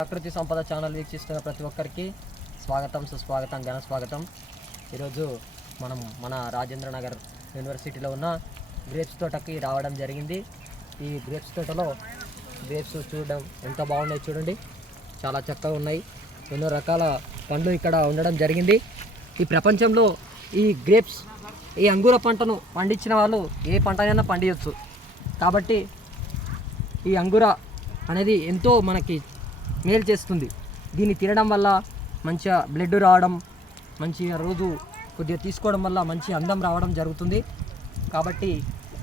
ప్రకృతి సంపద ఛానల్ వీక్షిస్తున్న ప్రతి ఒక్కరికి స్వాగతం, సుస్వాగతం, ఘన స్వాగతం. ఈరోజు మనం మన రాజేంద్ర నగర్ యూనివర్సిటీలో ఉన్న గ్రేప్స్ తోటకి రావడం జరిగింది. ఈ గ్రేప్స్ తోటలో గ్రేప్స్ చూడడం ఎంత బాగున్నాయి చూడండి, చాలా చక్కగా ఉన్నాయి. ఎన్నో రకాల పండ్లు ఇక్కడ ఉండడం జరిగింది. ఈ ప్రపంచంలో ఈ గ్రేప్స్, ఈ అంగూర పంటను పండించిన వాళ్ళు ఏ పంటనైనా పండించవచ్చు. కాబట్టి ఈ అంగూర అనేది ఎంతో మనకి మేలు చేస్తుంది. దీన్ని తినడం వల్ల మంచిగా బ్లడ్ రావడం, మంచిగా రోజు కొద్దిగా తీసుకోవడం వల్ల మంచి అందం రావడం జరుగుతుంది. కాబట్టి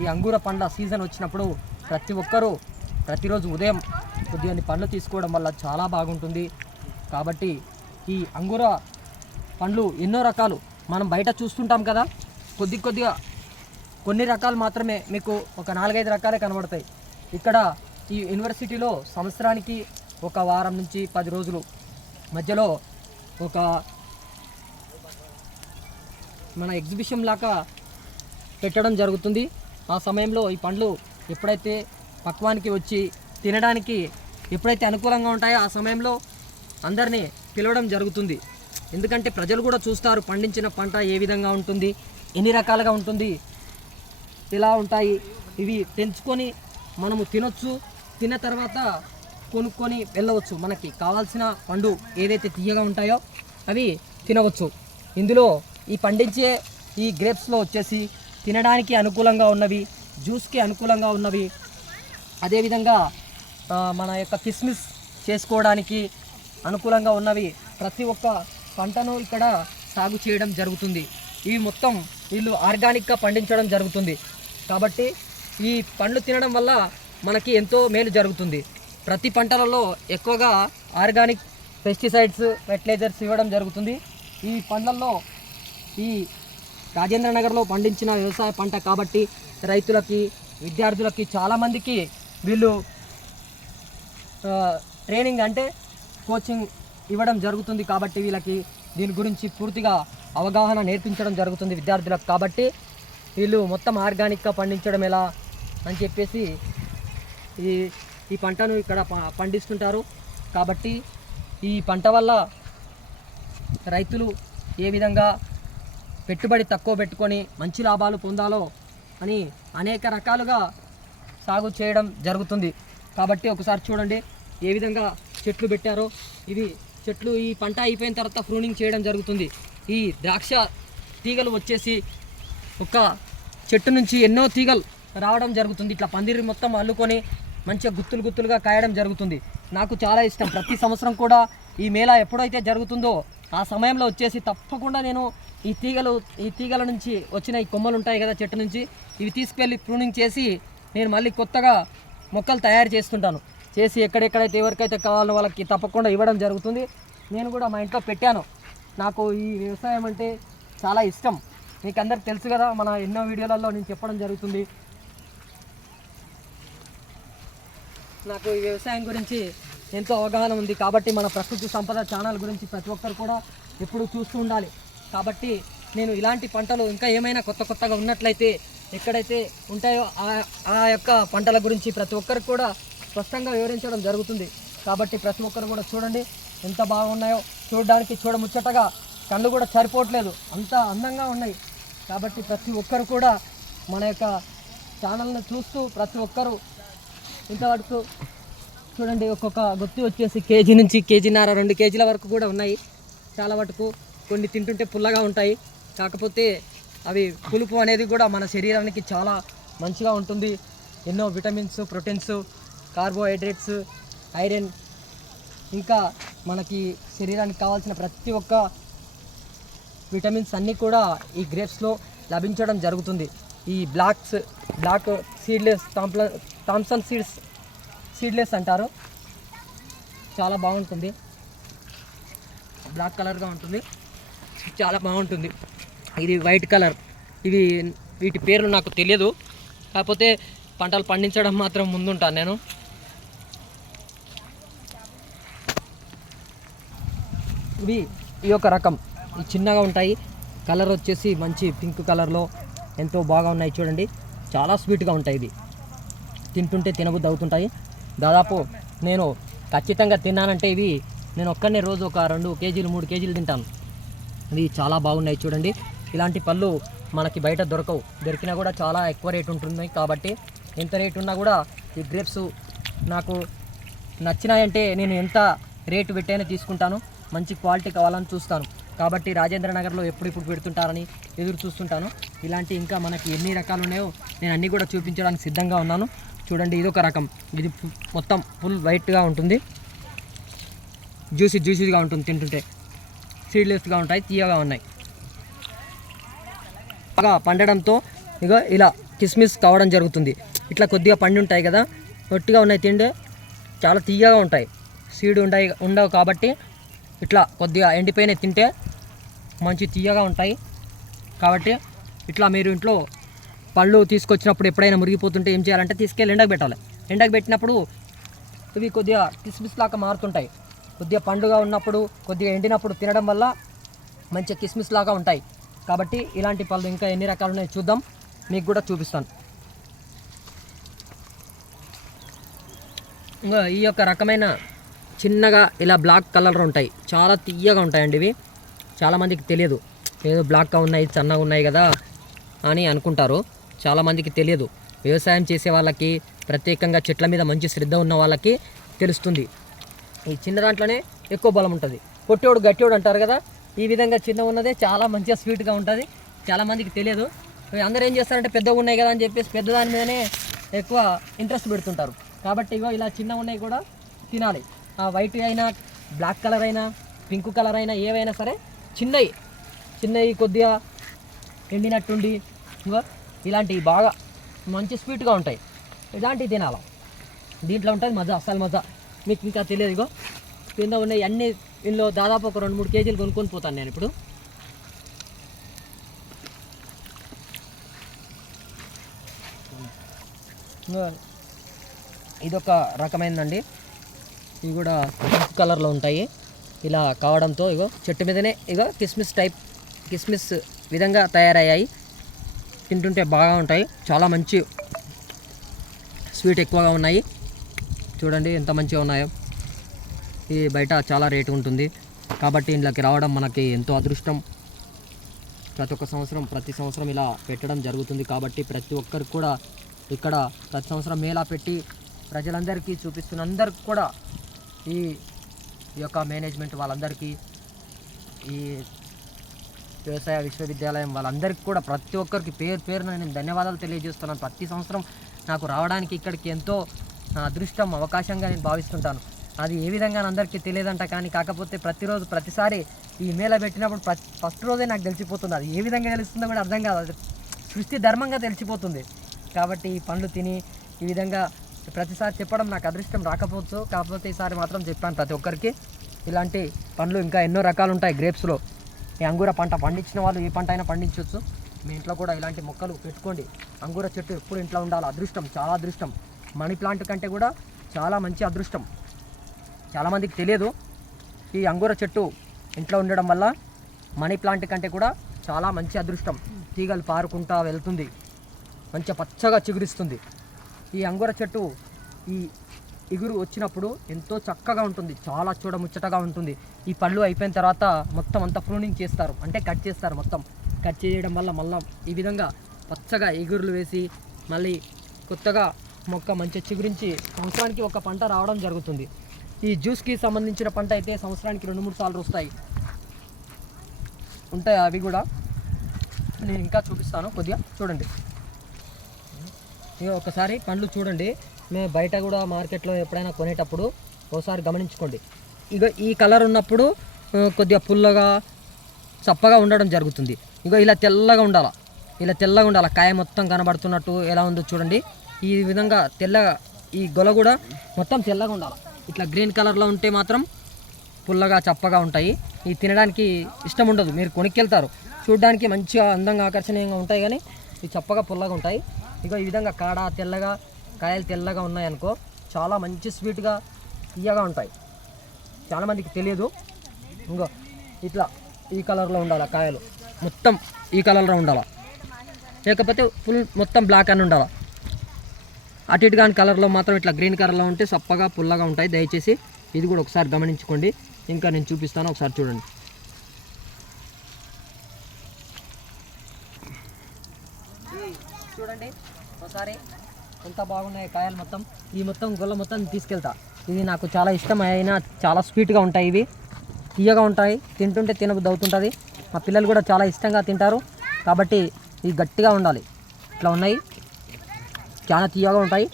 ఈ అంగూర పండ్ల సీజన్ వచ్చినప్పుడు ప్రతి ఒక్కరూ ప్రతిరోజు ఉదయం కొద్దిగా పండ్లు తీసుకోవడం వల్ల చాలా బాగుంటుంది. కాబట్టి ఈ అంగూర పండ్లు ఎన్నో రకాలు మనం బయట చూస్తుంటాం కదా, కొద్దిగా కొన్ని రకాలు మాత్రమే మీకు ఒక 4-5 రకాలే కనబడతాయి. ఇక్కడ ఈ యూనివర్సిటీలో సంవత్సరానికి ఒక వారం నుంచి 10 రోజులు మధ్యలో ఒక మన ఎగ్జిబిషన్ లాగా పెట్టడం జరుగుతుంది. ఆ సమయంలో ఈ పండ్లు ఎప్పుడైతే పక్వానికి వచ్చి తినడానికి ఎప్పుడైతే అనుకూలంగా ఉంటాయో ఆ సమయంలో అందరినీ పిలవడం జరుగుతుంది. ఎందుకంటే ప్రజలు కూడా చూస్తారు పండించిన పంట ఏ విధంగా ఉంటుంది, ఎన్ని రకాలుగా ఉంటుంది, ఇలా ఉంటాయి. ఇవి తెంచుకొని మనము తినొచ్చు. తిన్న తర్వాత కొనుక్కొని వెళ్ళవచ్చు. మనకి కావాల్సిన పండు ఏదైతే తీయగా ఉంటాయో అవి తినవచ్చు. ఇందులో ఈ పండించే ఈ గ్రేప్స్లో వచ్చేసి తినడానికి అనుకూలంగా ఉన్నవి, జ్యూస్కి అనుకూలంగా ఉన్నవి, అదేవిధంగా మన యొక్క కిస్మిస్ చేసుకోవడానికి అనుకూలంగా ఉన్నవి ప్రతి ఒక్క పంటను ఇక్కడ సాగు చేయడం జరుగుతుంది. ఇవి మొత్తం వీళ్ళు ఆర్గానిక్గా పండించడం జరుగుతుంది. కాబట్టి ఈ పండ్లు తినడం వల్ల మనకి ఎంతో మేలు జరుగుతుంది. ప్రతి పంటలలో ఎక్కువగా ఆర్గానిక్ పెస్టిసైడ్స్, ఫెర్టిలైజర్స్ ఇవ్వడం జరుగుతుంది. ఈ పండ్లల్లో ఈ రాజేంద్ర నగర్లో పండించిన వ్యవసాయ పంట కాబట్టి రైతులకి, విద్యార్థులకి చాలామందికి వీళ్ళు ట్రైనింగ్ అంటే కోచింగ్ ఇవ్వడం జరుగుతుంది. కాబట్టి వీళ్ళకి దీని గురించి పూర్తిగా అవగాహన నేర్పించడం జరుగుతుంది విద్యార్థులకు. కాబట్టి వీళ్ళు మొత్తం ఆర్గానిక్గా పండించడం ఎలా అని చెప్పేసి ఈ పంటను ఇక్కడ పండిస్తుంటారు. కాబట్టి ఈ పంట వల్ల రైతులు ఏ విధంగా పెట్టుబడి తక్కువ పెట్టుకొని మంచి లాభాలు పొందాలో అని అనేక రకాలుగా సాగు చేయడం జరుగుతుంది. కాబట్టి ఒకసారి చూడండి ఏ విధంగా చెట్లు పెట్టారో. ఇవి చెట్లు ఈ పంట అయిపోయిన తర్వాత ప్రూనింగ్ చేయడం జరుగుతుంది. ఈ ద్రాక్ష తీగలు వచ్చేసి ఒక చెట్టు నుంచి ఎన్నో తీగలు రావడం జరుగుతుంది. ఇట్లా పందిరి మొత్తం అల్లుకొని మంచిగా గుత్తులుగా కాయడం జరుగుతుంది. నాకు చాలా ఇష్టం. ప్రతి సంవత్సరం కూడా ఈ మేళా ఎప్పుడైతే జరుగుతుందో ఆ సమయంలో వచ్చేసి తప్పకుండా నేను ఈ తీగల నుంచి వచ్చిన ఈ కొమ్మలు ఉంటాయి కదా చెట్టు నుంచి, ఇవి తీసుకువెళ్ళి ప్రూనింగ్ చేసి నేను మళ్ళీ కొత్తగా మొక్కలు తయారు చేస్తుంటాను. చేసి ఎక్కడెక్కడైతే ఎవరికైతే కావాలో వాళ్ళకి తప్పకుండా ఇవ్వడం జరుగుతుంది. నేను కూడా మా ఇంట్లో పెట్టాను. నాకు ఈ వ్యవసాయం అంటే చాలా ఇష్టం. మీకు అందరికి తెలుసు కదా, మన ఎన్నో వీడియోలలో నేను చెప్పడం జరుగుతుంది. నాకు ఈ వ్యవసాయం గురించి ఎంతో అవగాహన ఉంది. కాబట్టి మన ప్రకృతి సంపద ఛానల్ గురించి ప్రతి ఒక్కరు కూడా ఎప్పుడూ చూస్తూ ఉండాలి. కాబట్టి నేను ఇలాంటి పంటలు ఇంకా ఏమైనా కొత్తగా ఉన్నట్లయితే ఎక్కడైతే ఉంటాయో ఆ యొక్క పంటల గురించి ప్రతి ఒక్కరికి కూడా స్పష్టంగా వివరించడం జరుగుతుంది. కాబట్టి ప్రతి ఒక్కరు కూడా చూడండి ఎంత బాగున్నాయో, చూడడానికి చూడముచ్చటగా కళ్ళు కూడా సరిపోవట్లేదు, అంత అందంగా ఉన్నాయి. కాబట్టి ప్రతి ఒక్కరు కూడా మన యొక్క ఛానల్ని చూస్తూ ప్రతి ఒక్కరు ఇంతవరకు చూడండి. ఒక్కొక్క గుత్తి వచ్చేసి కేజీ నుంచి కేజీన్నర, 2 కేజీల వరకు కూడా ఉన్నాయి. చాలా వరకు కొన్ని తింటుంటే పుల్లగా ఉంటాయి. కాకపోతే అవి పులుపు అనేది కూడా మన శరీరానికి చాలా మంచిగా ఉంటుంది. ఎన్నో విటమిన్స్, ప్రోటీన్స్, కార్బోహైడ్రేట్స్, ఐరన్, ఇంకా మనకి శరీరానికి కావాల్సిన ప్రతి ఒక్క విటమిన్స్ అన్నీ కూడా ఈ గ్రేప్స్లో లభించడం జరుగుతుంది. ఈ బ్లాక్ సీడ్లెస్, థామ్సన్ సీడ్లెస్ అంటారు. చాలా బాగుంటుంది, బ్లాక్ కలర్గా ఉంటుంది, చాలా బాగుంటుంది. ఇది వైట్ కలర్. వీటి పేర్లు నాకు తెలియదు, కాకపోతే పంటలు పండించడం మాత్రం ముందుంటాను నేను. ఈ యొక్క రకం ఈ చిన్నగా ఉంటాయి. కలర్ వచ్చేసి మంచి పింక్ కలర్లో ఎంతో బాగా ఉన్నాయి చూడండి. చాలా స్వీట్గా ఉంటాయి. ఇది తింటుంటే తినబుద్ధి అవుతుంటాయి. దాదాపు నేను ఖచ్చితంగా తిన్నానంటే ఇవి నేను ఒక్కనే రోజు ఒక 2 కేజీలు 3 కేజీలు తింటాను. ఇవి చాలా బాగున్నాయి చూడండి. ఇలాంటి పళ్ళు మనకి బయట దొరకవు, దొరికినా కూడా చాలా ఎక్కువ రేటు ఉంటుంది. కాబట్టి ఎంత రేటు ఉన్నా కూడా ఈ గ్రేప్స్ నాకు నచ్చినాయంటే నేను ఎంత రేటు పెట్టైనా తీసుకుంటాను. మంచి క్వాలిటీ కావాలని చూస్తాను. కాబట్టి రాజేంద్ర నగర్లో ఎప్పుడిప్పుడు పెడుతుంటారని ఎదురు చూస్తుంటాను. ఇలాంటి ఇంకా మనకి ఎన్ని రకాలు ఉన్నాయో నేను అన్నీ కూడా చూపించడానికి సిద్ధంగా ఉన్నాను. చూడండి, ఇదొక రకం. ఇది మొత్తం ఫుల్ వైట్గా ఉంటుంది, జ్యూసీగా ఉంటుంది, తింటుంటే సీడ్లెస్గా ఉంటాయి, తీయగా ఉన్నాయి. బాగా పండడంతో ఇగో ఇలా కిస్మిస్ కావడం జరుగుతుంది. ఇట్లా కొద్దిగా పండి ఉంటాయి కదా, ఒట్టిగా ఉన్నాయి, తిండే చాలా తీయగా ఉంటాయి. సీడ్ ఉండవు కాబట్టి ఇట్లా కొద్దిగా ఎండిపోయిన తింటే మంచి తీయగా ఉంటాయి. కాబట్టి ఇట్లా మీరు ఇంట్లో పళ్ళు తీసుకొచ్చినప్పుడు ఎప్పుడైనా మురిగిపోతుంటే ఏం చేయాలంటే తీసుకెళ్ళి ఎండకు పెట్టాలి. ఎండకు పెట్టినప్పుడు ఇవి కొద్దిగా కిస్మిస్ లాగా మారుతుంటాయి. కొద్దిగా పండుగ ఉన్నప్పుడు, కొద్దిగా ఎండినప్పుడు తినడం వల్ల మంచిగా కిస్మిస్ లాగా ఉంటాయి. కాబట్టి ఇలాంటి పళ్ళు ఇంకా ఎన్ని రకాలు ఉన్నాయో చూద్దాం, మీకు కూడా చూపిస్తాను. ఇంకా ఈ యొక్క రకమైన చిన్నగా ఇలా బ్లాక్ కలర్ ఉంటాయి, చాలా తీయగా ఉంటాయండి ఇవి. చాలామందికి తెలియదు, ఏదో బ్లాక్గా ఉన్నాయి, సన్నగా ఉన్నాయి కదా అని అనుకుంటారు. చాలామందికి తెలియదు. వ్యవసాయం చేసే వాళ్ళకి, ప్రత్యేకంగా చెట్ల మీద మంచి శ్రద్ధ ఉన్న వాళ్ళకి తెలుస్తుంది. ఈ చిన్న దాంట్లోనే ఎక్కువ బలం ఉంటుంది. పొట్టోడు గట్టివాడు అంటారు కదా, ఈ విధంగా చిన్న ఉన్నదే చాలా మంచిగా స్వీట్గా ఉంటుంది. చాలామందికి తెలియదు. అందరూ ఏం చేస్తారంటే పెద్దగా ఉన్నాయి కదా అని చెప్పేసి పెద్ద దాని మీదనే ఎక్కువ ఇంట్రెస్ట్ పెడుతుంటారు. కాబట్టి ఇగో ఇలా చిన్న ఉన్నాయి కూడా తినాలి. వైట్ అయినా, బ్లాక్ కలర్ అయినా, పింక్ కలర్ అయినా, ఏవైనా సరే చిన్నవి కొద్దిగా ఎండినట్టుండి ఇగో ఇలాంటివి బాగా మంచి స్వీట్గా ఉంటాయి. ఇలాంటివి తినాలి. దీంట్లో ఉంటుంది మజా, అసలు మజా. మీకు ఇంకా తెలియదు. ఇగో కింద ఉన్నాయి అన్ని. ఇందులో దాదాపు ఒక 2-3 కేజీలు కొనుక్కొని పోతాను నేను ఇప్పుడు. ఇదొక రకమైందండి. ఇవి కూడా పింక్ కలర్లో ఉంటాయి. ఇలా కావడంతో ఇగో చెట్టు మీదనే ఇగో కిస్మిస్ విధంగా తయారయ్యాయి. తింటుంటే బాగా ఉంటాయి, చాలా మంచి స్వీట్ ఎక్కువగా ఉన్నాయి. చూడండి ఎంత మంచిగా ఉన్నాయో. ఈ బయట చాలా రేటు ఉంటుంది కాబట్టి ఇంట్లోకి రావడం మనకి ఎంతో అదృష్టం. ప్రతి సంవత్సరం ఇలా పెట్టడం జరుగుతుంది. కాబట్టి ప్రతి ఒక్కరికి కూడా ఇక్కడ ప్రతి సంవత్సరం మేళా పెట్టి ప్రజలందరికీ చూపిస్తున్న అందరికి కూడా ఈ యొక్క మేనేజ్మెంట్ వాళ్ళందరికీ, ఈ వ్యవసాయ విశ్వవిద్యాలయం వాళ్ళందరికీ కూడా ప్రతి ఒక్కరికి పేరున నేను ధన్యవాదాలు తెలియజేస్తున్నాను. ప్రతి సంవత్సరం నాకు రావడానికి ఇక్కడికి ఎంతో అదృష్టం, అవకాశంగా నేను భావిస్తుంటాను. అది ఏ విధంగా అందరికీ తెలియదంట, కానీ కాకపోతే ప్రతిసారి ఈ మేళ పెట్టినప్పుడు ఫస్ట్ రోజే నాకు తెలిసిపోతుంది. అది ఏ విధంగా తెలుస్తుందో కూడా అర్థం కాదు, అది సృష్టి ధర్మంగా తెలిసిపోతుంది. కాబట్టి ఈ పండ్లు తిని ఈ విధంగా ప్రతిసారి చెప్పడం నాకు అదృష్టం రాకపోవచ్చు, కాకపోతే ఈసారి మాత్రం చెప్పాను ప్రతి ఒక్కరికి. ఇలాంటి పండ్లు ఇంకా ఎన్నో రకాలు ఉంటాయి గ్రేప్స్లో. ఈ అంగూర పంట పండించిన వాళ్ళు ఏ పంట అయినా పండించవచ్చు. మీ ఇంట్లో కూడా ఇలాంటి మొక్కలు పెట్టుకోండి. అంగూర చెట్టు ఎప్పుడు ఇంట్లో ఉండాలి, అదృష్టం, చాలా అదృష్టం. మనీ ప్లాంట్ కంటే కూడా చాలా మంచి అదృష్టం. చాలామందికి తెలియదు, ఈ అంగూర చెట్టు ఇంట్లో ఉండడం వల్ల మనీ ప్లాంట్ కంటే కూడా చాలా మంచి అదృష్టం. తీగలు పారుకుంటా వెళ్తుంది, మంచిగా పచ్చగా చిగురిస్తుంది. ఈ అంగూర చెట్టు ఈ ఇగురు వచ్చినప్పుడు ఎంతో చక్కగా ఉంటుంది, చాలా చూడముచ్చటగా ఉంటుంది. ఈ పళ్ళు అయిపోయిన తర్వాత మొత్తం అంతా ప్రూనింగ్ చేస్తారు, అంటే కట్ చేస్తారు. మొత్తం కట్ చేయడం వల్ల మళ్ళీ ఈ విధంగా పచ్చగా ఇగురులు వేసి మళ్ళీ కొత్తగా మొక్క మంచిగా చిగురించి సంవత్సరానికి ఒక పంట రావడం జరుగుతుంది. ఈ జ్యూస్కి సంబంధించిన పంట అయితే సంవత్సరానికి 2-3 సార్లు ఉంటాయి. అవి కూడా నేను ఇంకా చూపిస్తాను. కొద్దిగా చూడండి, ఇక ఒకసారి పండ్లు చూడండి. మేము బయట కూడా మార్కెట్లో ఎప్పుడైనా కొనేటప్పుడు ఒకసారి గమనించుకోండి. ఇగో ఈ కలర్ ఉన్నప్పుడు కొద్దిగా పుల్లగా చప్పగా ఉండడం జరుగుతుంది. ఇగో ఇలా తెల్లగా ఉండాలి. కాయ మొత్తం కనబడుతున్నట్టు ఎలా ఉందో చూడండి. ఈ విధంగా తెల్లగా, ఈ గొల కూడా మొత్తం తెల్లగా ఉండాలి. ఇట్లా గ్రీన్ కలర్లో ఉంటే మాత్రం పుల్లగా చప్పగా ఉంటాయి. ఈ తినడానికి ఇష్టం ఉండదు. మీరు కొనుక్కెళ్తారు, చూడడానికి మంచిగా అందంగా ఆకర్షణీయంగా ఉంటాయి, కానీ ఈ చప్పగా పుల్లగా ఉంటాయి. ఇగో ఈ విధంగా కాడ తెల్లగా, కాయలు తెల్లగా ఉన్నాయనుకో చాలా మంచి స్వీట్గా తీయగా ఉంటాయి. చాలామందికి తెలియదు. ఇంకో ఇట్లా ఈ కలర్లో ఉండాలి, కాయలు మొత్తం ఈ కలర్లో ఉండాలి, లేకపోతే ఫుల్ మొత్తం బ్లాక్ అని ఉండాలి. అటు ఇటు కాని కలర్లో మాత్రం ఇట్లా గ్రీన్ కలర్లో ఉంటే చప్పగా పుల్లగా ఉంటాయి. దయచేసి ఇది కూడా ఒకసారి గమనించుకోండి. ఇంకా నేను చూపిస్తాను, ఒకసారి చూడండి. చూడండి ఒకసారి ఎంత బాగున్నాయి కాయలు మొత్తం. ఈ మొత్తం గొల్ల మొత్తం తీసుకెళ్తా. ఇది నాకు చాలా ఇష్టమైన, చాలా స్వీట్గా ఉంటాయి, ఇవి తీయగా ఉంటాయి, తింటుంటే తినబుద్ధి అవుతుంటుంది. మా పిల్లలు కూడా చాలా ఇష్టంగా తింటారు. కాబట్టి ఇవి గట్టిగా ఉండాలి. ఇట్లా ఉన్నాయి, చాలా తీయగా ఉంటాయి.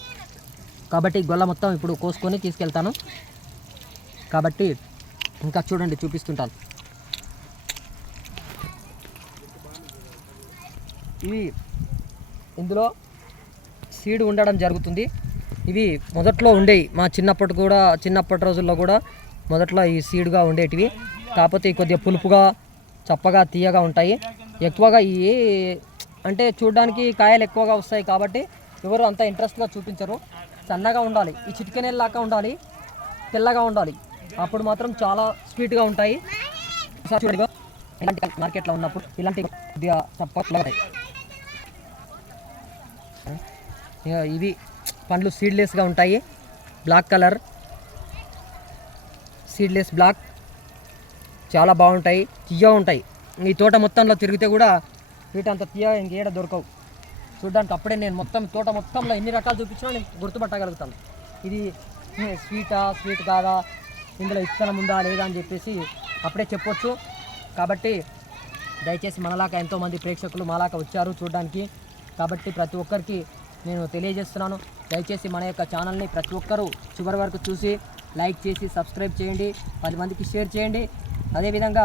కాబట్టి గొల్ల మొత్తం ఇప్పుడు కోసుకొని తీసుకెళ్తాను. కాబట్టి ఇంకా చూడండి, చూపిస్తుంటాను. ఇవి ఇందులో సీడ్ ఉండడం జరుగుతుంది. ఇవి మొదట్లో ఉండేవి, మా చిన్నప్పటి రోజుల్లో కూడా మొదట్లో ఈ సీడ్గా ఉండేటివి. కాకపోతే కొద్దిగా పులుపుగా, చప్పగా, తీయగా ఉంటాయి. ఎక్కువగా ఈ అంటే చూడడానికి కాయలు ఎక్కువగా వస్తాయి కాబట్టి ఎవరు అంత ఇంట్రెస్ట్గా చూపించరు. సన్నగా ఉండాలి, ఈ చిటికెనేలాగా ఉండాలి, తెల్లగా ఉండాలి, అప్పుడు మాత్రం చాలా స్వీట్గా ఉంటాయి. చూడండి, ఇలాంటి మార్కెట్లో ఉన్నప్పుడు ఇలాంటి కొద్దిగా చప్పగా ఉంటాయి. ఇవి పండ్లు సీడ్లెస్గా ఉంటాయి, బ్లాక్ కలర్, సీడ్లెస్ బ్లాక్, చాలా బాగుంటాయి, తీయగా ఉంటాయి. ఈ తోట మొత్తంలో తిరిగితే కూడా వీటంత తీయగా ఇంకేడ దొరకవు. చూడడానికి అప్పుడే నేను మొత్తం తోట మొత్తంలో ఎన్ని రకాలు చూపించినా నేను గుర్తుపట్టగలుగుతాను. ఇది స్వీట్ కాదా, ఇందులో ఇత్తనం ఉందా లేదా అని చెప్పేసి అప్పుడే చెప్పొచ్చు. కాబట్టి దయచేసి మనలాగా ఎంతోమంది ప్రేక్షకులు మాలాగా వచ్చారు చూడడానికి. కాబట్టి ప్రతి ఒక్కరికి నేను తెలియజేస్తున్నాను, దయచేసి మన యొక్క ఛానల్ని ప్రతి ఒక్కరూ చివరి వరకు చూసి లైక్ చేసి సబ్స్క్రైబ్ చేయండి, 10 మందికి షేర్ చేయండి. అదేవిధంగా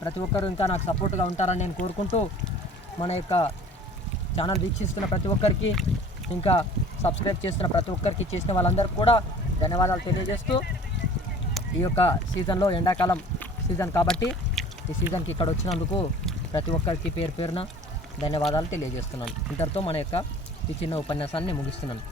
ప్రతి ఒక్కరూ ఇంకా నాకు సపోర్ట్గా ఉంటారని నేను కోరుకుంటూ, మన యొక్క ఛానల్ వీక్షిస్తున్న ప్రతి ఒక్కరికి, ఇంకా సబ్స్క్రైబ్ చేస్తున్న ప్రతి ఒక్కరికి, చేసిన వాళ్ళందరికీ కూడా ధన్యవాదాలు తెలియజేస్తూ, ఈ యొక్క సీజన్లో ఎండాకాలం సీజన్ కాబట్టి ఈ సీజన్కి ఇక్కడ వచ్చినందుకు ప్రతి ఒక్కరికి పేరున ధన్యవాదాలు తెలియజేస్తున్నాను. ఇంతటితో మన యొక్క ఈ చిన్న ఉపన్యాసాన్ని ముగిస్తున్నాను.